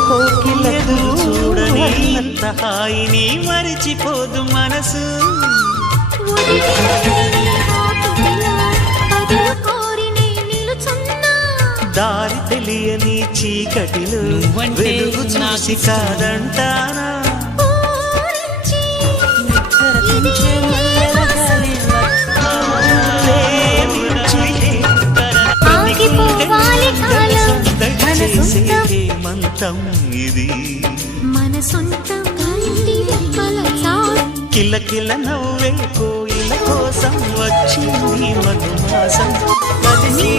కోకిల చూడని అంత హాయిని మరిచిపోదు మనసు దారి తెలియని చీకటిలో వెలుగు చూసి కాదంటానా మంతం ఇది మన సొంతం కిల కిల నవ్వే కోయిల కోసం వచ్చింది మధుమాసం కలిసి